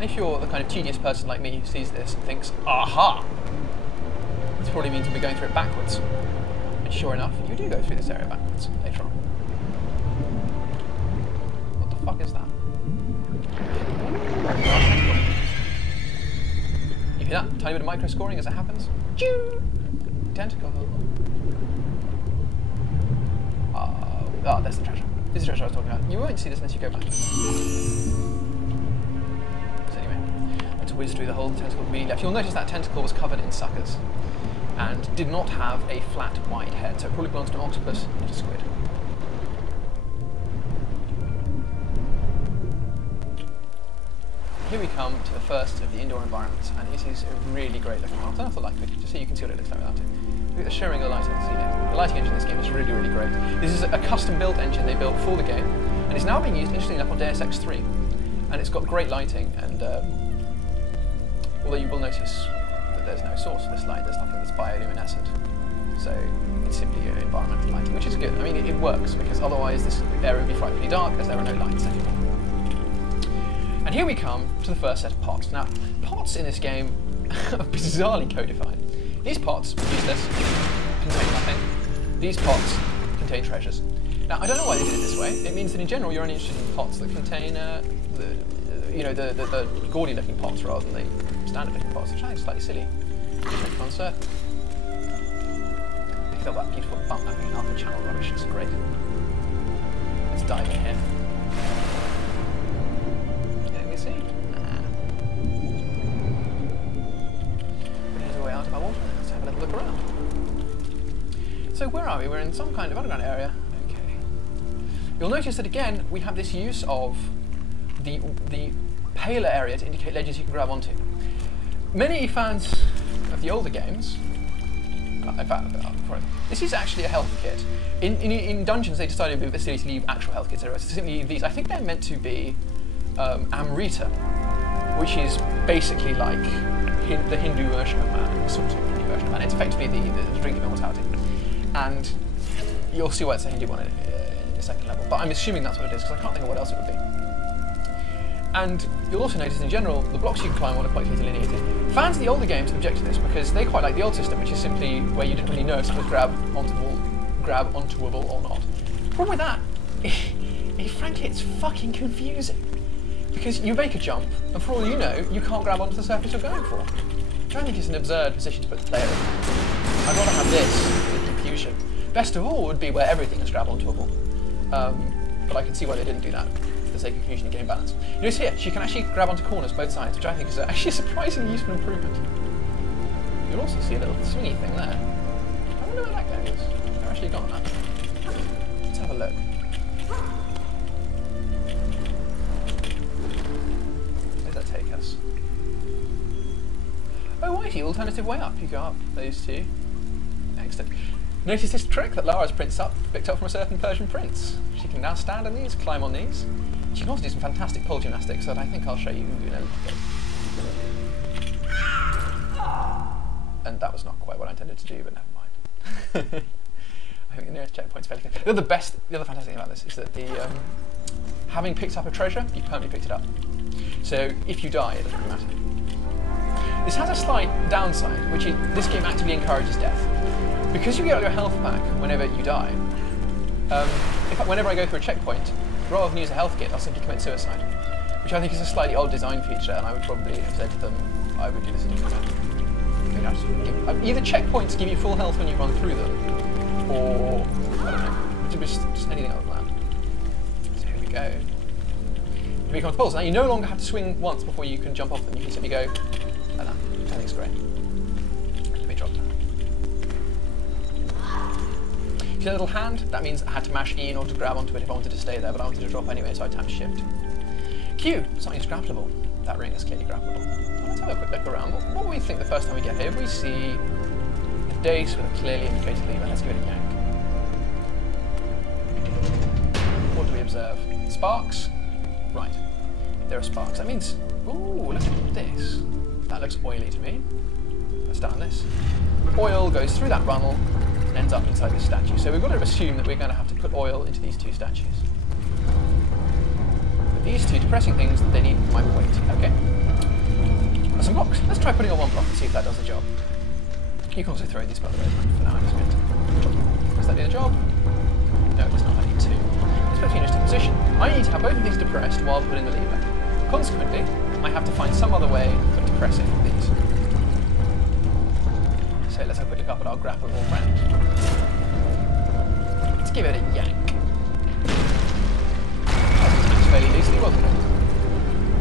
And if you're the kind of tedious person like me who sees this and thinks, aha, this probably means we'll be going through it backwards. And sure enough, you do go through this area backwards later on. What the fuck is that? You hear that? Tiny bit of micro scoring as it happens. Choo! Tentacle. Oh, there's the treasure. This is the treasure I was talking about. You won't see this unless you go back. So anyway, let's whiz through the whole tentacle immediately left. You'll notice that tentacle was covered in suckers and did not have a flat, wide head, so it probably belongs to an octopus, not a squid. Here we come to the first of the indoor environments, and it is a really great looking one. I'll turn off the light quickly just so you can see what it looks like without it. Look at the showering of the light on the ceiling. The lighting engine in this game is really, really great. This is a custom built engine they built for the game, and it's now being used, interestingly enough, on Deus Ex 3. And it's got great lighting, and although you will notice that there's no source for this light, there's nothing that's bioluminescent. So it's simply environmental lighting, which is good. I mean, it works, because otherwise this area would be frightfully dark, as there are no lights anymore. And here we come to the first set of pots. Now, pots in this game are bizarrely codified. These pots, useless, contain nothing. These pots contain treasures. Now, I don't know why they did it this way. It means that in general you're only interested in pots that contain the gaudy-looking pots rather than the standard-looking pots, which I think is slightly silly. Just make fun, pick up that beautiful bump mapping and alpha channel rubbish. It's great. Let's dive in here. See? But here's a way out of our water. Let's have a little look around. So where are we? We're in some kind of underground area. Okay. You'll notice that again we have this use of the paler area to indicate ledges you can grab onto. Many fans of the older games, in fact, this is actually a health kit. In dungeons they decided with this series to leave actual health kits. So simply leave these. I think they're meant to be Amrita, which is basically like the Hindu version of mana, sort of Hindu version of mana. It's effectively the drink of immortality. And you'll see why it's a Hindu one in the second level, but I'm assuming that's what it is, because I can't think of what else it would be. And you'll also notice in general, the blocks you can climb on are quite clearly delineated. Fans of the older games object to this because they quite like the old system, which is simply where you didn't really know if something was grab ontoable or not. The problem with that is frankly it's fucking confusing. Because you make a jump, and for all you know, you can't grab onto the surface you're going for. Which I think is an absurd position to put the player in. I'd rather have this than confusion. Best of all would be where everything is grab ontoable. But I can see why they didn't do that, for the sake of confusion and game balance. Notice here, she can actually grab onto corners both sides, which I think is actually a surprisingly useful improvement. You'll also see a little swingy thing there. I wonder where that goes. I've actually got that. Let's have a look. Take us. Oh, righty, alternative way up. You go up those two. Excellent. Notice this trick that Lara's picked up from a certain Persian prince. She can now stand on these, climb on these. She can also do some fantastic pole gymnastics that I think I'll show you in a little bit. And that was not quite what I intended to do, but never mind. I think the nearest checkpoint's fairly clear. The other fantastic thing about this is that having picked up a treasure, you permanently picked it up. So if you die, it doesn't really matter. This has a slight downside, which is this game actively encourages death. Because you get your health back whenever you die, whenever I go through a checkpoint, rather than use a health kit, I'll simply commit suicide. Which I think is a slightly odd design feature, and I would probably have said to them, I would do this in a different way. Either checkpoints give you full health when you run through them, or, I don't know, just anything other than that. So here we go. Here we come to the poles. Now you no longer have to swing once before you can jump off them. You can simply go like that, which I think is great. Let me drop that. See that little hand? That means I had to mash E in order to grab onto it if I wanted to stay there, but I wanted to drop anyway, so I tapped Shift. Q, something's grappleable. That ring is clearly grappleable. Let's have a quick look around. What do we think the first time we get here? We see a dace with a clearly indicated lever. Let's give it a yank. What do we observe? Sparks? Right, there are sparks. That means, ooh, look at this. That looks oily to me. Let's down this. Oil goes through that runnel and ends up inside this statue. So we've got to assume that we're going to have to put oil into these two statues. With these two depressing things, they need my weight. Okay. try putting on one block and see if that does the job. You can also throw these, by the way, for now. It's good. Does that do the job? No, it does not. I need two. This puts me in a interesting position. I need to have both of these depressed while putting the lever. Consequently, I have to find some other way of depressing these. So let's have a quick look up at our grapple all round. Let's give it a yank. That's fairly easily, wasn't it?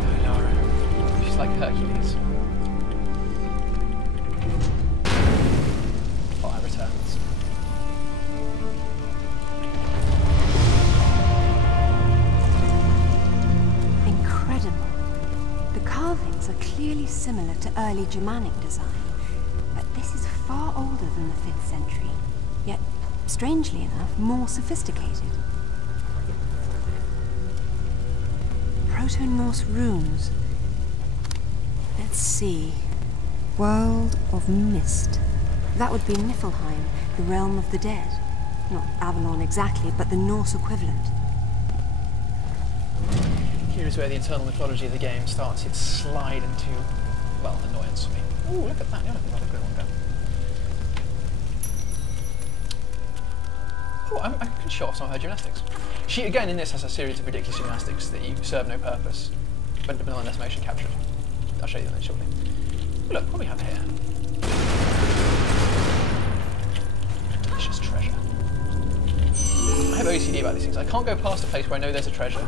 Oh, Lara. She's like Hercules. Fire returns. Incredible. The carvings are clearly similar to early Germanic design, but this is far older than the 5th century, yet, strangely enough, more sophisticated. Proto-Norse runes. Let's see. World of Mist. That would be Niflheim, the realm of the dead. Not Avalon exactly, but the Norse equivalent. Here is where the internal mythology of the game starts its slide into, well, annoyance for me. Ooh, look at that. Yeah, another good one go. Oh, I can show off some of her gymnastics. She, again, in this has a series of ridiculous gymnastics that you serve no purpose, but unless motion captured. I'll show you them then shortly. Look, what do we have here? Delicious treasure. I have OCD about these things. I can't go past a place where I know there's a treasure,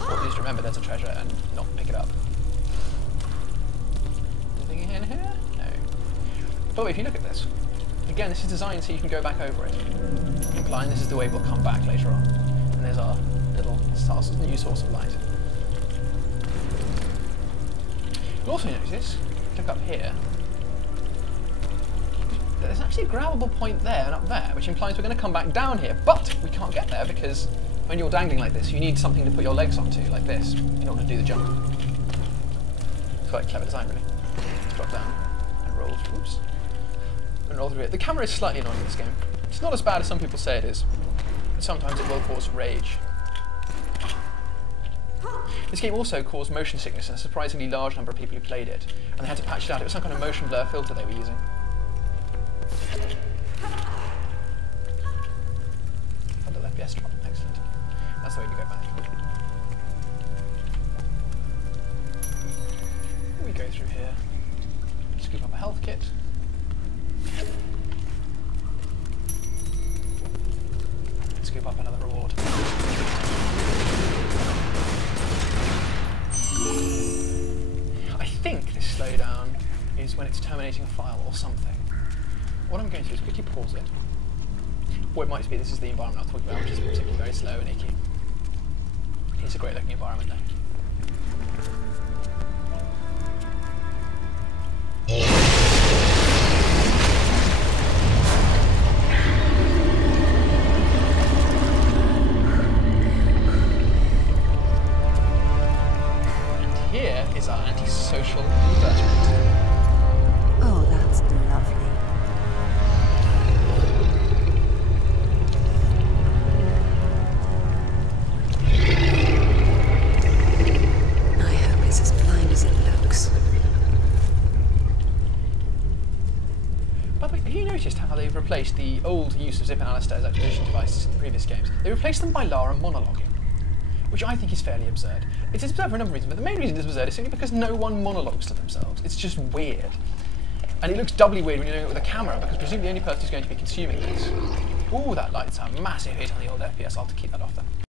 or at least remember there's a treasure and not pick it up. Anything in here? No. By the way, if you look at this, again, this is designed so you can go back over it, implying this is the way we'll come back later on. And there's our little new source of light. You'll also notice, look up here, there's actually a grabbable point there and up there, which implies we're going to come back down here, but we can't get there because when you're dangling like this, you need something to put your legs onto, like this, in order to do the jump. It's quite clever design, really. Let's drop down and roll. Oops. And roll through it. The camera is slightly annoying in this game. It's not as bad as some people say it is, but sometimes it will cause rage. This game also caused motion sickness in a surprisingly large number of people who played it, and they had to patch it out. It was some kind of motion blur filter they were using. Under FPS drop, excellent. That's the way to go back. We go through here, scoop up a health kit. Scoop up another reward. I think this slowdown is when it's terminating a file or something. What I'm going to do is quickly pause it. Or it might be this is the environment I was talking about, which is particularly very slow and icky. It's a great looking environment though. Is our antisocial invertebrate. Oh, that's lovely. I hope it's as blind as it looks. By the way, have you noticed how they've replaced the old use of Zip and Alistair as acquisition devices in the previous games? They replaced them by Lara monologuing, which I think is fairly absurd. It's absurd for a number of reasons, but the main reason it's absurd is simply because no one monologues to themselves. It's just weird. And it looks doubly weird when you're doing it with a camera, because presumably the only person who's going to be consuming this. Ooh, that lights a massive hit on the old FPS. I'll have to keep that off then.